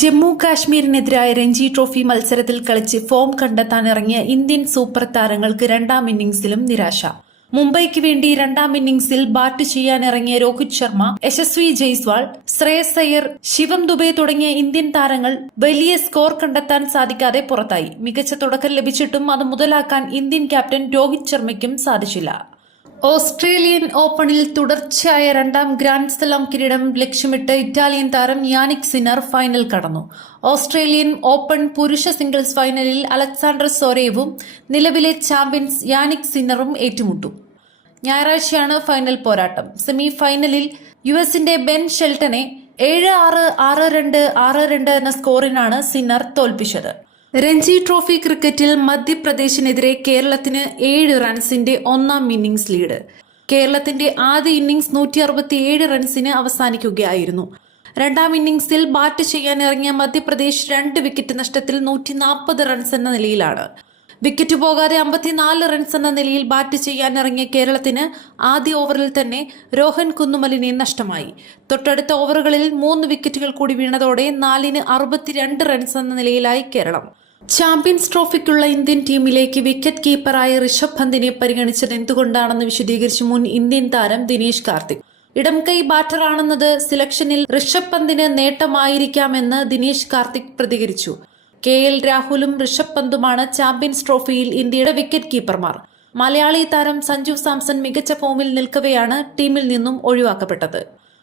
Jammu കാശ്മീരിനെതിരായ Ranji trophy മത്സരത്തിൽ കളിച്ച് form കണ്ടെത്താനിറങ്ങിയ Indian super താരങ്ങൾക്ക് രണ്ടാം ഇന്നിംഗ്സിലും നിരാശ. മുംബൈക്ക് വേണ്ടി രണ്ടാം ഇന്നിംഗ്സിൽ ബാറ്റ് ചെയ്യാനിറങ്ങിയ രോഹിത് ശർമ്മ യശസ്വി ജയ്സ്വാൾ ശ്രേയസ് അയ്യർ ശിവം ദുബെ തുടങ്ങിയ ഇന്ത്യൻ താരങ്ങൾ വലിയ സ്കോർ കണ്ടെത്താൻ സാധിക്കാതെ പുറത്തായി. മികച്ച തുടക്കം ലഭിച്ചിട്ടും അത് മുതലാക്കാൻ ഇന്ത്യൻ ക്യാപ്റ്റൻ രോഹിത് ശർമ്മയ്ക്കും സാധിച്ചില്ല. ഓസ്ട്രേലിയൻ ഓപ്പണിൽ തുടർച്ചയായ രണ്ടാം ഗ്രാൻഡ് സ്ലാം കിരീടം ലക്ഷ്യമിട്ട് ഇറ്റാലിയൻ താരം യാനിക് സിനർ ഫൈനൽ കടന്നു. ഓസ്ട്രേലിയൻ ഓപ്പൺ പുരുഷ സിംഗിൾസ് ഫൈനലിൽ അലക്സാണ്ടർ സോരേവും നിലവിലെ ചാമ്പ്യൻസ് യാനിക് സിനറും ഏറ്റുമുട്ടു. ഞായറാഴ്ചയാണ് ഫൈനൽ പോരാട്ടം. സെമി ഫൈനലിൽ യു എസിന്റെ ബെൻ ഷെൽട്ടനെ ഏഴ് ആറ് ആറ് രണ്ട് ആറ് രണ്ട് എന്ന സ്കോറിനാണ് സിനർ തോൽപ്പിച്ചത്. രഞ്ജി ട്രോഫി ക്രിക്കറ്റിൽ മധ്യപ്രദേശിനെതിരെ കേരളത്തിന് ഏഴ് റൺസിന്റെ ഒന്നാം ഇന്നിംഗ്സ് ലീഡ്. കേരളത്തിന്റെ ആദ്യ ഇന്നിംഗ്സ് നൂറ്റി അറുപത്തിയേഴ് റൺസിന് അവസാനിക്കുകയായിരുന്നു. രണ്ടാം ഇന്നിംഗ്സിൽ ബാറ്റ് ചെയ്യാനിറങ്ങിയ മധ്യപ്രദേശ് രണ്ട് വിക്കറ്റ് നഷ്ടത്തിൽ നൂറ്റി നാൽപ്പത് റൺസ് എന്ന നിലയിലാണ്. വിക്കറ്റ് പോകാതെ അമ്പത്തിനാല് റൺസ് എന്ന നിലയിൽ ബാറ്റ് ചെയ്യാനിറങ്ങിയ കേരളത്തിന് ആദ്യ ഓവറിൽ തന്നെ രോഹൻ കുന്നുമലിനെ നഷ്ടമായി. തൊട്ടടുത്ത ഓവറുകളിൽ മൂന്ന് വിക്കറ്റുകൾ കൂടി വീണതോടെ നാലിന് അറുപത്തിരണ്ട് റൺസ് എന്ന നിലയിലായി കേരളം. ചാമ്പ്യൻസ് ട്രോഫിക്കുള്ള ഇന്ത്യൻ ടീമിലേക്ക് വിക്കറ്റ് കീപ്പറായ ഋഷഭ് പന്തിനെ പരിഗണിച്ചത് എന്തുകൊണ്ടാണെന്ന് വിശദീകരിച്ച് മുൻ ഇന്ത്യൻ താരം ദിനേശ് കാർത്തിക്. ഇടം കൈ ബാറ്ററാണെന്നത് സിലക്ഷനിൽ ഋഷഭ് പന്തിന് നേട്ടമായിരിക്കാമെന്ന് ദിനേശ് കാർത്തിക് പ്രതികരിച്ചു. കെ എൽ രാഹുലും ഋഷഭ് പന്തുമാണ് ചാമ്പ്യൻസ് ട്രോഫിയിൽ ഇന്ത്യയുടെ വിക്കറ്റ് കീപ്പർമാർ. മലയാളി താരം സഞ്ജു സാംസൺ മികച്ച ഫോമിൽ നിൽക്കവെയാണ് ടീമിൽ നിന്നും ഒഴിവാക്കപ്പെട്ടത്.